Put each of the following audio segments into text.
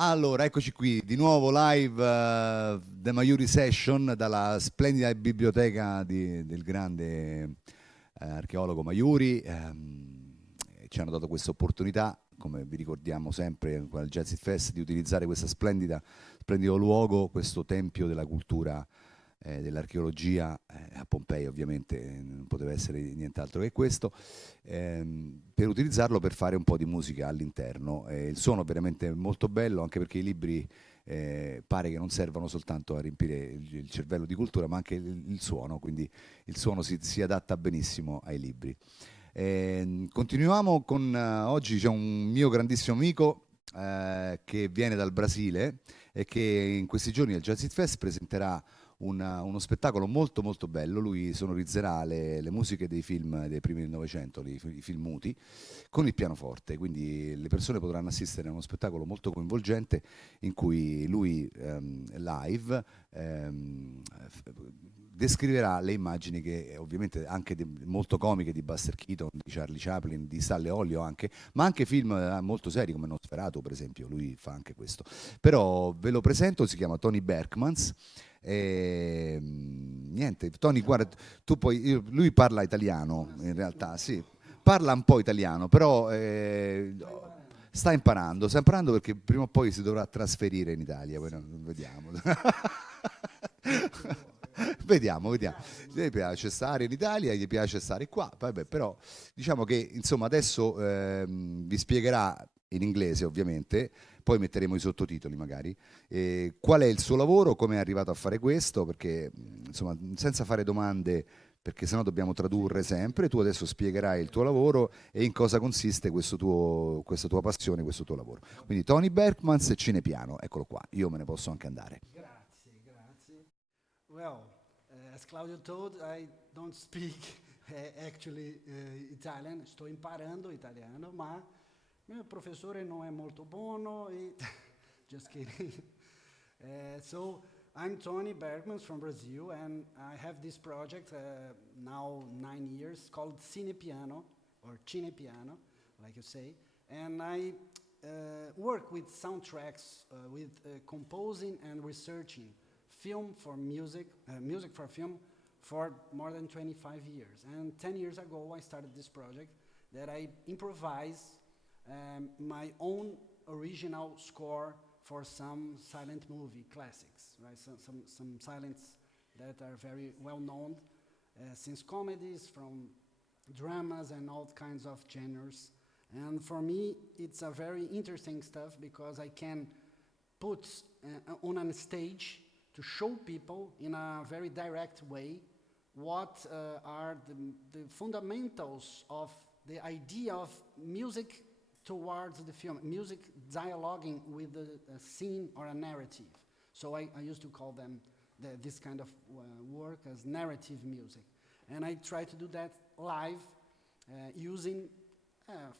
Allora, eccoci qui, di nuovo live da Maiuri Session, dalla splendida biblioteca del grande archeologo Maiuri. Ci hanno dato questa opportunità, come vi ricordiamo sempre al JazzIt Fest, di utilizzare questo splendido luogo, questo tempio della cultura, dell'archeologia, a Pompei ovviamente non poteva essere nient'altro che questo, per utilizzarlo per fare un po' di musica all'interno. Il suono è veramente molto bello, anche perché i libri pare che non servano soltanto a riempire il cervello di cultura, ma anche il suono, quindi il suono si adatta benissimo ai libri. Continuiamo con oggi c'è un mio grandissimo amico che viene dal Brasile e che in questi giorni al JazzIt Fest presenterà uno spettacolo molto molto bello. Lui sonorizzerà le musiche dei film dei primi del Novecento, i film muti, con il pianoforte, quindi le persone potranno assistere a uno spettacolo molto coinvolgente in cui lui live descriverà le immagini che ovviamente anche molto comiche di Buster Keaton, di Charlie Chaplin, di Stalle Olio anche, ma anche film molto seri come Nosferatu per esempio, lui fa anche questo. Però ve lo presento, si chiama Tony Berchmans. E niente, Tony, guarda, lui parla italiano in realtà, sì, parla un po' italiano, però sta imparando perché prima o poi si dovrà trasferire in Italia, poi vediamo. Vediamo. Gli piace stare in Italia, gli piace stare qua, vabbè, però diciamo che insomma adesso vi spiegherà in inglese ovviamente, poi metteremo i sottotitoli magari, qual è il suo lavoro, come è arrivato a fare questo, perché insomma senza fare domande, perché sennò dobbiamo tradurre sempre. Tu adesso spiegherai il tuo lavoro e in cosa consiste questa tua passione, questo tuo lavoro. Quindi Tony Berchmans e Cinepiano, eccolo qua, io me ne posso anche andare. Grazie. Well, as Claudio told, I don't speak actually Italian, sto imparando italiano, ma mio professore non è molto buono. Just kidding. So I'm Tony Berchmans from Brazil, and I have this project now 9 years called Cinepiano, or Cinepiano, like you say, and I work with soundtracks, with composing and researching film for music, music for film, for more than 25 years. And 10 years ago, I started this project that I improvise my own original score for some silent movie classics, right? Some silents that are very well known, since comedies, from dramas and all kinds of genres. And for me, it's a very interesting stuff because I can put on a stage to show people in a very direct way what are the fundamentals of the idea of music towards the film, music dialoguing with a scene or a narrative. So I used to call them this kind of work as narrative music. And I try to do that live using,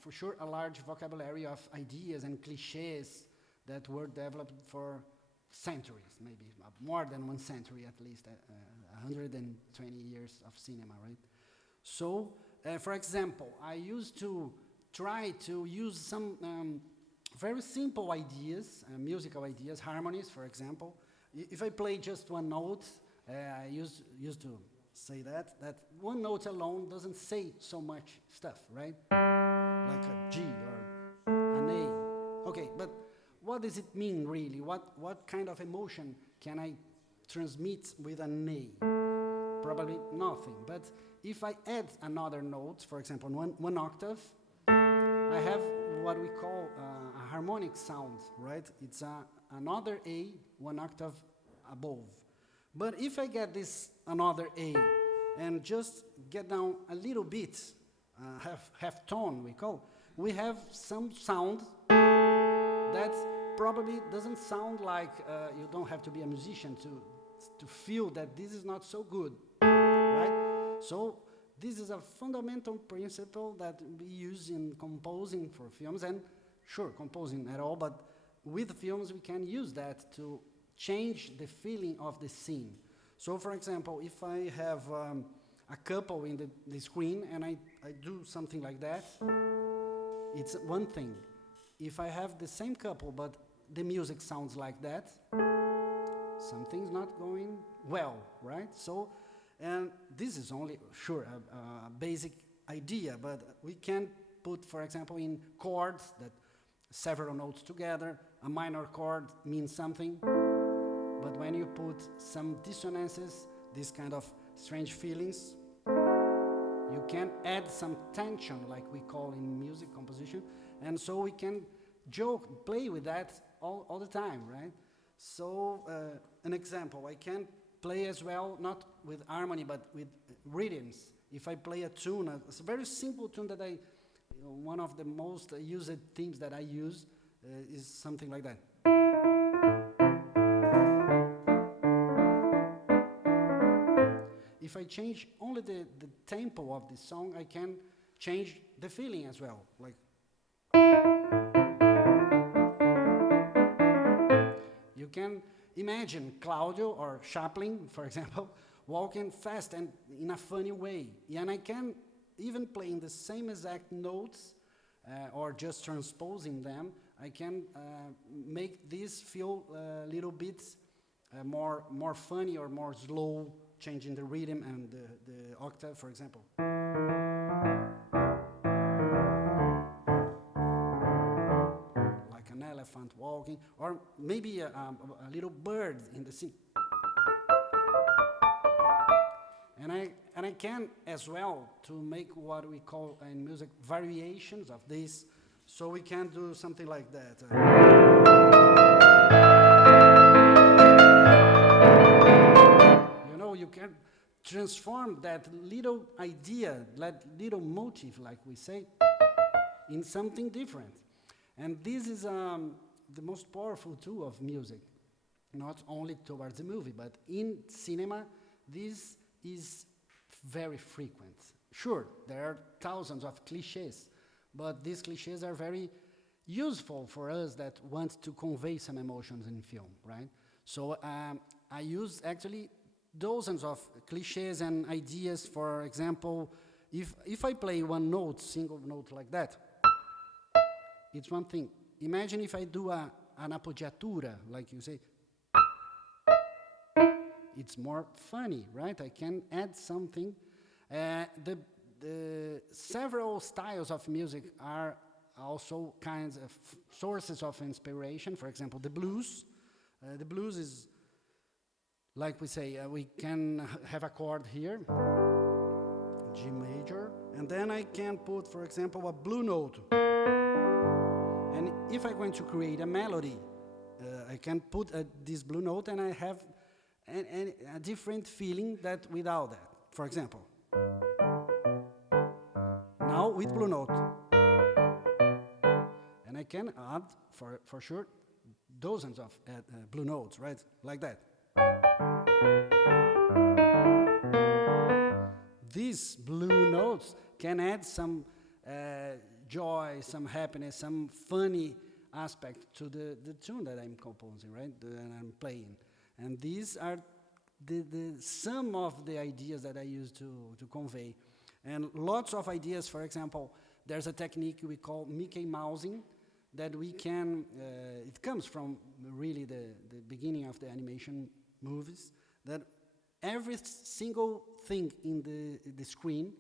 for sure, a large vocabulary of ideas and cliches that were developed for centuries, maybe more than 1 century at least, 120 years of cinema, right? So, for example, I used to try to use some very simple ideas, musical ideas, harmonies, for example. If I play just one note, I used to say that one note alone doesn't say so much stuff, right? Like a G or an A. Okay, but what does it mean really? What kind of emotion can I transmit with an A? Probably nothing. But if I add another note, for example, one octave, I have what we call a harmonic sound, right? It's another A, 1 octave above. But if I get this another A and just get down a little bit, half tone we have some sound that probably doesn't sound like, you don't have to be a musician to feel that this is not so good, right? So this is a fundamental principle that we use in composing for films, and sure, composing at all, but with films we can use that to change the feeling of the scene. So for example, if I have a couple in the screen and I do something like that, it's one thing. If I have the same couple but the music sounds like that, something's not going well, right? So, and this is only, sure, a basic idea, but we can put, for example, in chords that several notes together, a minor chord means something, but when you put some dissonances, these kind of strange feelings, you can add some tension, like we call in music composition, and so we can joke, play with that all the time, right? So, an example, I can play as well, not with harmony, but with rhythms. If I play a tune, it's a very simple tune that one of the most used themes that I use is something like that. If I change only the tempo of the song, I can change the feeling as well. Like, you can imagine Claudio or Chaplin, for example, walking fast and in a funny way. And I can even play in the same exact notes or just transposing them. I can make this feel a little bit more funny or more slow, changing the rhythm and the octave, for example. Like an elephant walking, or maybe a little bird in the scene. And I can as well to make what we call in music variations of this. So we can do something like that. You can transform that little idea, that little motif, like we say, in something different. And this is the most powerful tool of music, not only towards the movie, but in cinema, this is very frequent. Sure, there are thousands of cliches, but these cliches are very useful for us that want to convey some emotions in film, right? So I use actually dozens of cliches and ideas. For example, if I play one note, single note like that, it's one thing. Imagine if I do an appoggiatura, like you say. It's more funny, right? I can add something. The several styles of music are also kinds of sources of inspiration. For example, the blues. The blues is, like we say, we can have a chord here, G major, and then I can put, for example, a blue note. And if I'm going to create a melody, I can put this blue note and I have a different feeling that without that. For example, now with blue note. And I can add, for sure, dozens of blue notes, right? Like that. These blue notes can add some joy, some happiness, some funny aspect to the tune that I'm composing, right? That I'm playing. And these are the sum of the ideas that I use to convey. And lots of ideas. For example, there's a technique we call Mickey Mousing that we can, it comes from really the beginning of the animation movies, that every single thing in the screen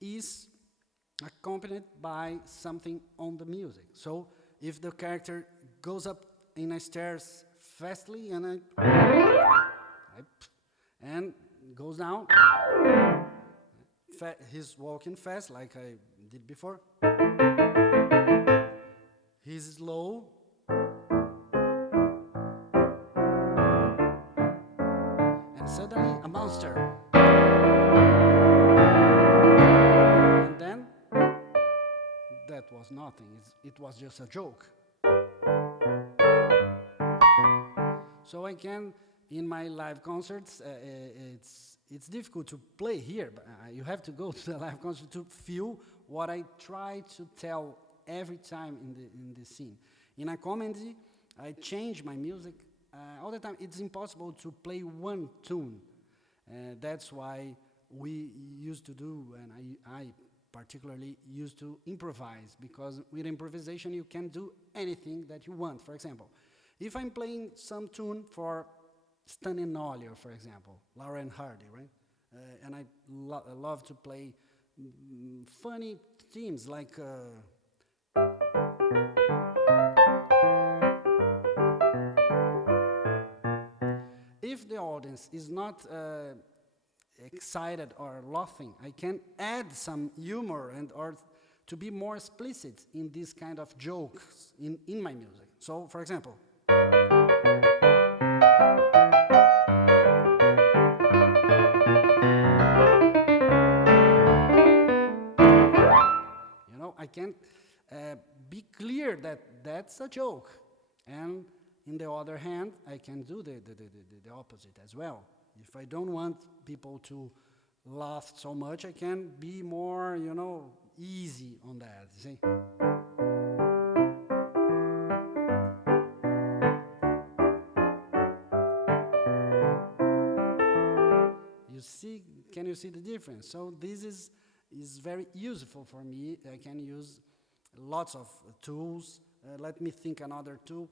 is accompanied by something on the music. So if the character goes up in a stairs fastly and and goes down, he's walking fast like I did before. He's slow. And suddenly a monster. And then that was nothing. It was just a joke. So I can, in my live concerts, it's difficult to play here, but you have to go to the live concert to feel what I try to tell every time in the scene. In a comedy, I change my music all the time. It's impossible to play one tune. That's why we used to do, and I particularly used to improvise, because with improvisation you can do anything that you want. For example, If I'm playing some tune for Stunning Olio, for example, Laura and Hardy, right? And I love to play funny themes like if the audience is not excited or laughing, I can add some humor and or to be more explicit in this kind of jokes in my music. So, for example, you know, I can be clear that that's a joke, and in the other hand, I can do the opposite as well. If I don't want people to laugh so much, I can be more, you know, easy on that, see? You see, can you see the difference? So this is very useful for me. I can use lots of tools. Let me think another tool.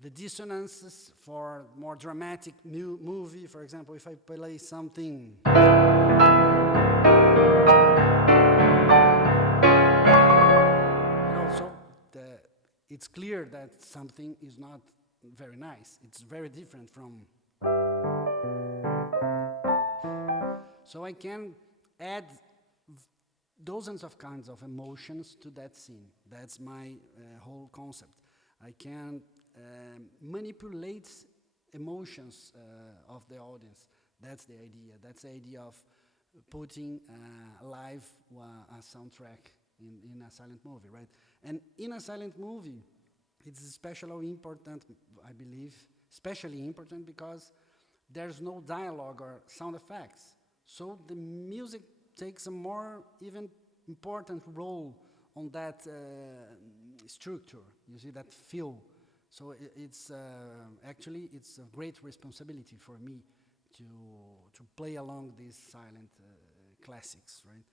The dissonances for more dramatic movie, for example, if I play something. You know, so it's clear that something is not very nice. It's very different from. So I can add dozens of kinds of emotions to that scene. That's my whole concept. I can manipulate emotions of the audience. That's the idea. That's the idea of putting live a soundtrack in a silent movie, right? And in a silent movie, it's especially important, I believe, especially important because there's no dialogue or sound effects. So the music takes a more even important role on that structure, you see, that feel. So it's actually, it's a great responsibility for me to play along these silent classics, right?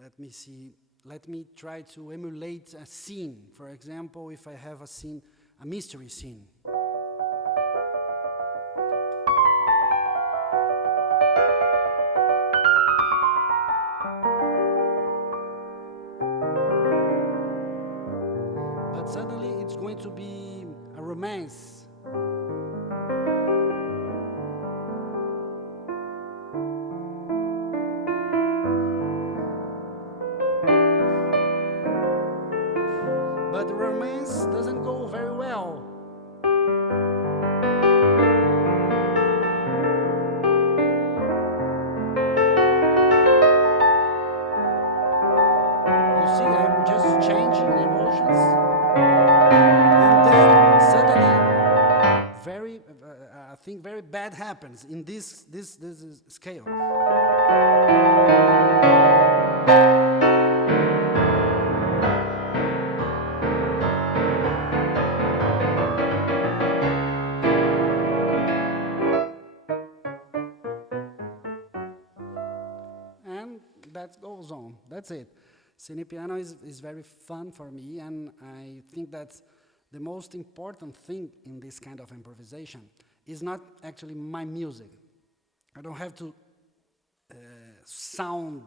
Let me see, let me try to emulate a scene. For example, if I have a scene, a mystery scene. But suddenly it's going to be a romance. But the romance doesn't go very well. You see, I'm just changing the emotions. And then suddenly, I think very bad happens in this scale. And that goes on. That's it. Cinepiano is very fun for me, and I think that the most important thing in this kind of improvisation is not actually my music. I don't have to sound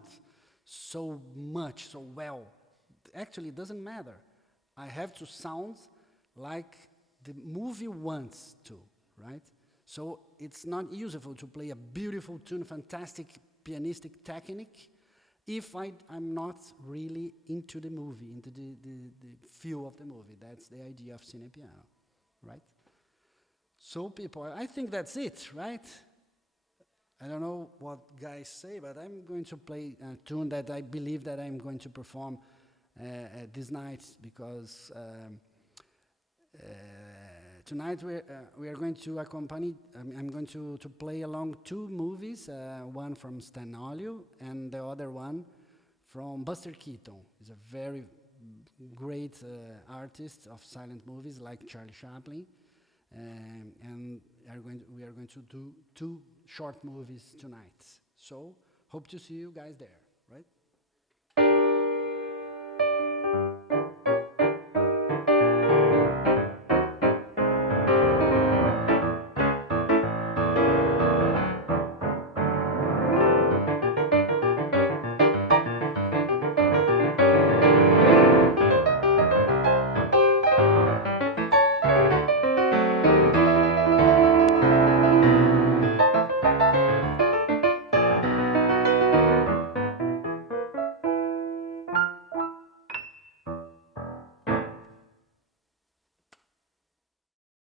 so much, so well. Actually, it doesn't matter. I have to sound like the movie wants to, right? So it's not useful to play a beautiful tune, fantastic pianistic technique, if I'm not really into the movie, into the feel of the movie. That's the idea of Cinepiano, right? So people, I think that's it, right? I don't know what guys say, but I'm going to play a tune that I believe that I'm going to perform this night, because tonight we are going to accompany, I'm going to play along two movies, one from Stan Olio and the other one from Buster Keaton. He's a very great artist of silent movies like Charlie Chaplin. And we are going to do two short movies tonight. So hope to see you guys there, right?